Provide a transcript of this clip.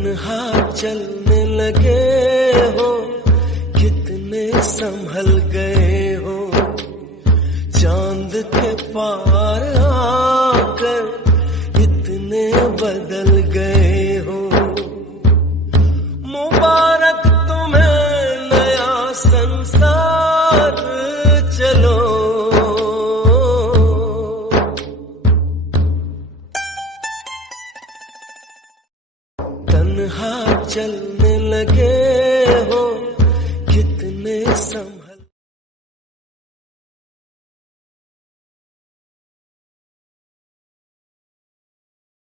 तन्हा चलने लगे हो, कितने संभल गए हो, चांद के पार आकर इतने बदल गए हो। मुबारक तुम्हें नया संसार, चलो तन्हा चलने लगे हो,